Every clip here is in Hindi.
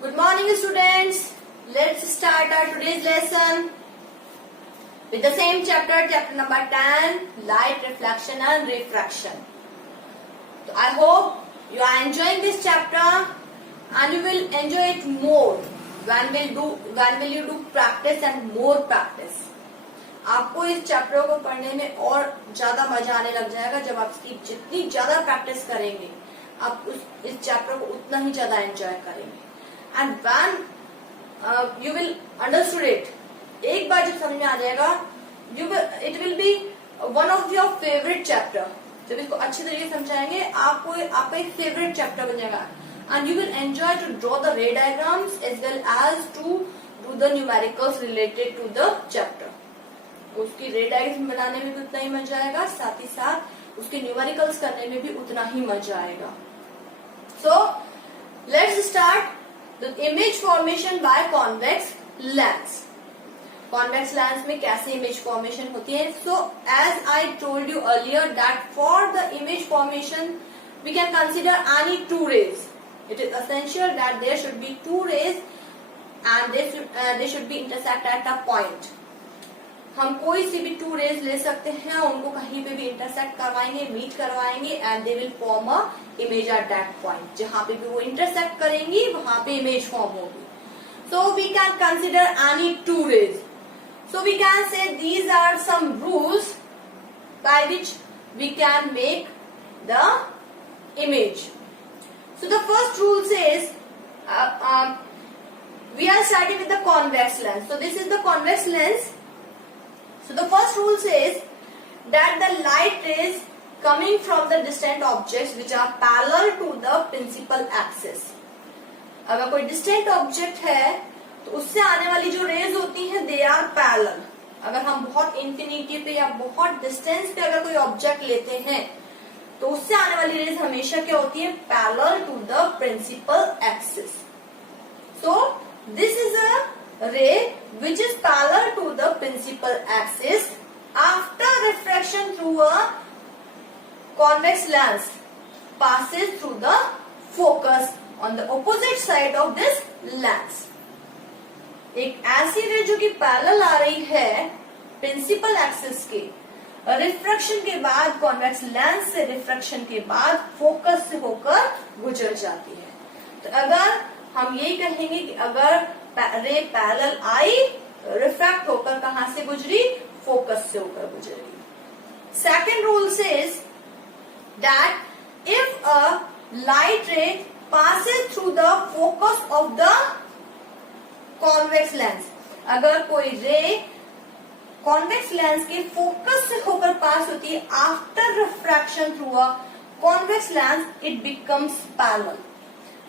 Good morning, students. Let's start our today's lesson with the same chapter, chapter number 10, light reflection and refraction. So I hope you are enjoying this chapter and you will enjoy it more when you do practice and more practice. आपको इस चैप्टर को पढ़ने में और ज्यादा मजा आने लग जाएगा जब आप इसकी जितनी ज्यादा प्रैक्टिस करेंगे आप इस चैप्टर को उतना ही ज्यादा एंजॉय करेंगे. And when you will understood it, एक बार जब समझ में आ जाएगा it will be one of your favourite chapter. जब इसको अच्छी तरीके से समझाएंगे आपको आपका एक फेवरेट चैप्टर बन जाएगा and you will enjoy to draw the ray diagrams as well as to do the numericals related to the chapter. उसकी रे डायग्राम बनाने में भी उतना ही मजा आएगा, साथ ही साथ उसके न्यूमेरिकल्स करने में भी उतना ही मजा आएगा. So let's start the image formation by convex lens. Convex lens में कैसे इमेज फॉर्मेशन होती है? So as I told you earlier that for the image formation we can consider any two rays. It is essential that there should be two rays and they should be intersect at a point. हम कोई सी भी टू रेज ले सकते हैं, उनको कहीं पे भी इंटरसेक्ट करवाएंगे, मीट करवाएंगे and they will form a image at that point. जहां पे भी वो इंटरसेक्ट करेंगी वहां पे इमेज फॉर्म होगी. So we can consider any two rays. So we can say these are some rules by which we can make the image. So the first rule says we are starting with the convex lens. So this is the convex lens. So the first rule says that the light rays coming from the distant objects which are parallel to the principal axis. अगर कोई distant object है तो उससे आने वाली जो rays होती हैं they are parallel. अगर हम बहुत infinity पे या बहुत distance पे अगर कोई object लेते हैं तो उससे आने वाली rays हमेशा क्या होती है? Parallel to the principal axis. So this is a ray which is parallel to the principal axis after refraction through a convex lens passes through the focus on the opposite side of this lens. एक ऐसी रे जो कि पैरेलल आ रही है प्रिंसिपल एक्सिस के, रिफ्रैक्शन के बाद कॉन्वेक्स लेंस से रिफ्रैक्शन के बाद फोकस से होकर गुजर जाती है. तो अगर हम यही कहेंगे कि अगर रे पैरेलल आई, रिफ्रैक्ट होकर कहां से गुजरी? फोकस से होकर गुजरी. Second rule says that if a light ray passes through the focus of the convex lens, अगर कोई रे कॉन्वेक्स लेंस के फोकस से होकर पास होती है after refraction through a convex lens, it becomes parallel.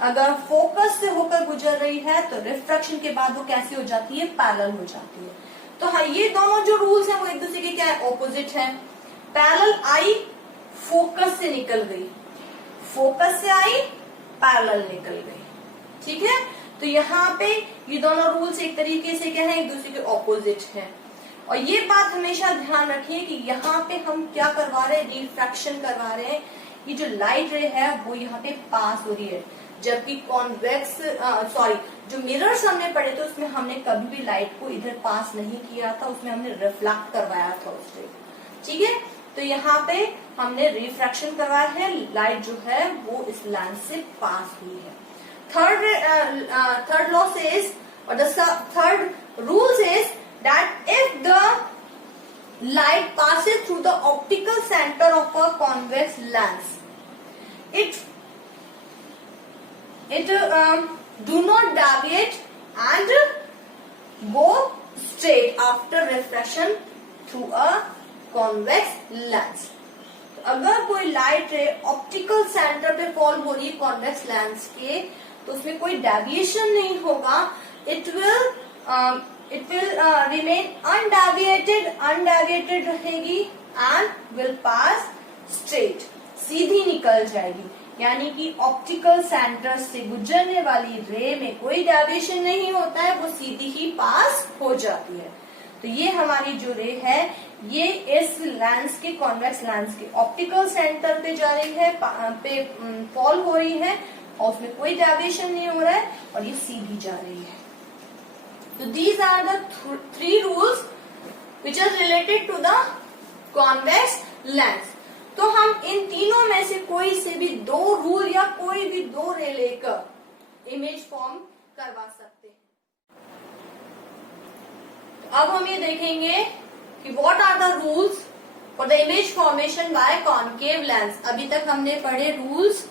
अगर फोकस से होकर गुजर रही है तो रिफ्रैक्शन के बाद वो कैसी हो जाती है? पैरेलल हो जाती है. तो हाँ, ये दोनों जो रूल्स हैं वो एक दूसरे के क्या है? ऑपोजिट हैं. पैरेलल आई, फोकस से निकल गई, फोकस से आई, पैरेलल निकल गई. ठीक है, तो यहाँ पे ये दोनों रूल्स एक तरीके से क्या है? एक दूसरे के ऑपोजिट हैं. और ये बात हमेशा ध्यान रखिए कि यहाँ पे हम क्या करवा रहे हैं? रिफ्रैक्शन करवा रहे हैं. ये जो लाइट रे है वो यहाँ पे पास हो रही है, जबकि कॉन्वेक्स जो मिरर्स हमने पढ़े थे उसमें हमने कभी भी लाइट को इधर पास नहीं किया था, उसमें हमने रिफ्लेक्ट करवाया था उससे. ठीक है, तो यहाँ पे हमने रिफ्रैक्शन करवाया है, लाइट जो है वो इस लेंस से पास हुई है. थर्ड लॉ सेज और the third rule says that if the light passes through the optical center of a convex lens, it do not deviate and go straight after refraction through a convex lens. तो अगर कोई लाइट रे ऑप्टिकल सेंटर पे फॉल हो रही है कॉन्वेक्स लेंस के, तो उसमें कोई डेविएशन नहीं होगा. इट विल रिमेन अनडेविएटेड रहेगी एंड विल पास स्ट्रेट, सीधी निकल जाएगी. यानी कि ऑप्टिकल सेंटर से गुजरने वाली रे में कोई डेविएशन नहीं होता है, वो सीधी ही पास हो जाती है. तो ये हमारी जो रे है ये इस लेंस के कॉन्वेक्स लेंस के ऑप्टिकल सेंटर पे जा रही है, पे फॉल हो रही है, और उसमें कोई डेविएशन नहीं हो रहा है और ये सीधी जा रही है। तो these are the 3 rules which are related to the convex lens. तो हम इन तीनों में से कोई से भी 2 रूल या कोई भी 2 रे लेकर इमेज फॉर्म करवा सकते हैं। तो अब हम ये देखेंगे कि what are the rules for the image formation by concave lens. अभी तक हमने पढ़े rules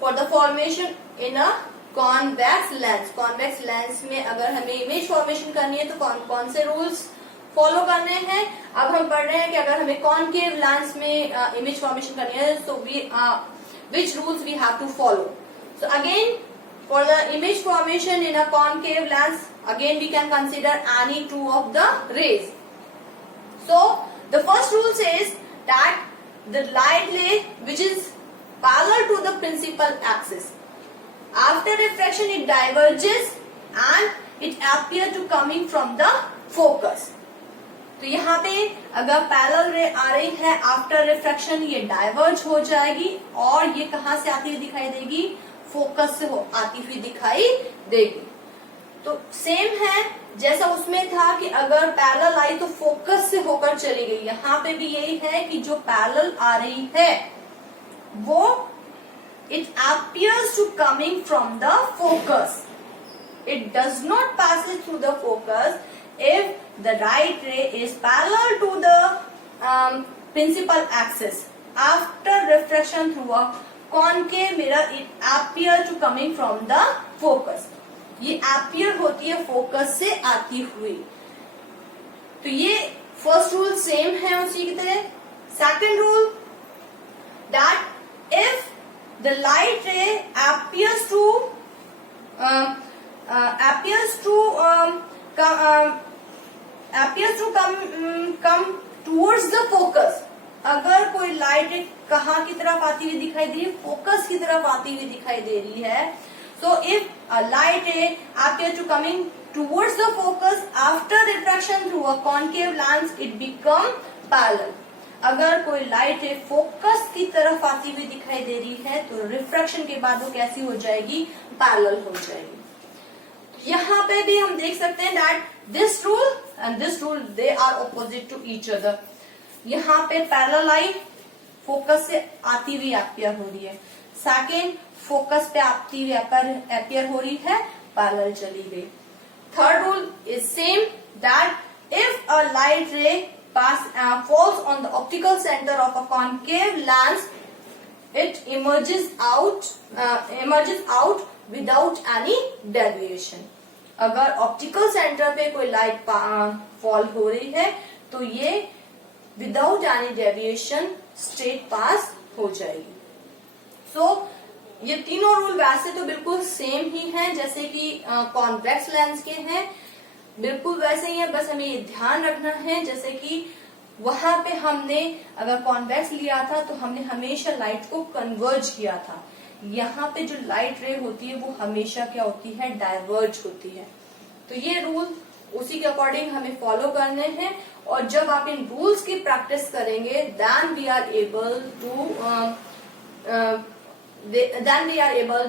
for the formation in a convex lens. Convex lens में अगर हमें इमेज फॉर्मेशन करनी है तो कौन कौन से रूल्स फॉलो करने हैं। अब हम पढ़ रहे हैं कि अगर हमें कॉनकेव लेंस में इमेज फॉर्मेशन करनी है तो which rules we have to follow. So again for the image formation in a concave lens, again we can consider any 2 of the rays. So the first rule says that the light ray which is parallel to the principal axis, after refraction it diverges and it appears to coming from the focus. तो यहाँ पे अगर पैरेलल रे आ रही है आफ्टर रिफ्रैक्शन ये डाइवर्ज हो जाएगी और ये कहाँ से आती हुई दिखाई देगी, फोकस से आती हुई दिखाई देगी। तो सेम है जैसा उसमें था कि अगर पैरेलल आई तो फोकस से होकर चली गई, यहाँ पे भी यही है कि जो पैरेलल आ रही है वो it appears to coming from the focus. It does not pass through the focus if the right ray is parallel to the principal axis. After refraction through a concave mirror, it appears to coming from the focus. ये appear होती है फोकस से आती हुई। तो ये फर्स्ट रूल सेम है उसी की तरह। Second rule that if the light रे appears to come towards the focus, अगर कोई लाइट रे कहाँ की तरफ आती हुई दिखाई दे रही है, फोकस की तरफ आती हुई दिखाई दे रही है। So if a light ray appears to coming towards the focus after refraction through a concave lens, it become parallel. अगर कोई लाइट रे फोकस की तरफ आती हुई दिखाई दे रही है तो रिफ्रैक्शन के बाद वो कैसी हो जाएगी, पैरेलल हो जाएगी। यहाँ पे भी हम देख सकते हैं that this rule and this rule they are opposite to each other. यहाँ पे पैरेलल आई फोकस से आती हुई अपियर हो रही है, सेकेंड फोकस पे आती हुई अपियर हो रही है, पैरेलल चली गई। Third rule is same that if a light रे falls on the optical center of a concave lens, it emerges out without any deviation. अगर ऑप्टिकल सेंटर पे कोई लाइट फॉल हो रही है तो ये विदाउट एनी डेविएशन स्ट्रेट पास हो जाएगी। सो ये तीनों रूल वैसे तो बिल्कुल सेम ही हैं जैसे कि कॉन्वेक्स लेंस के हैं, बिल्कुल वैसे ही है, बस हमें ये ध्यान रखना है जैसे कि वहां पे हमने अगर कॉन्वेक्स लिया था तो हमने हमेशा लाइट को कन्वर्ज किया था। यहाँ पे जो लाइट रे होती है वो हमेशा क्या होती है, डाइवर्ज होती है। तो ये रूल उसी के अकॉर्डिंग हमें फॉलो करने हैं और जब आप इन रूल्स की प्रैक्टिस करेंगे then we are able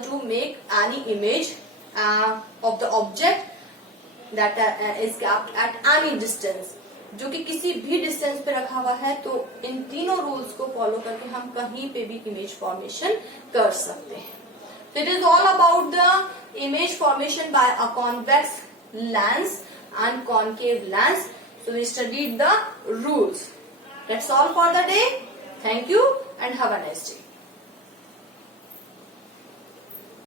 to make any image of the object that is kept at any distance, जो कि किसी भी डिस्टेंस पे रखा हुआ है। तो इन तीनों रूल्स को फॉलो करके हम कहीं पे भी इमेज फॉर्मेशन कर सकते हैं। So it is all about the image formation by a convex lens and concave lens. So we studied the rules. That's all for the day. Thank you and have a nice day.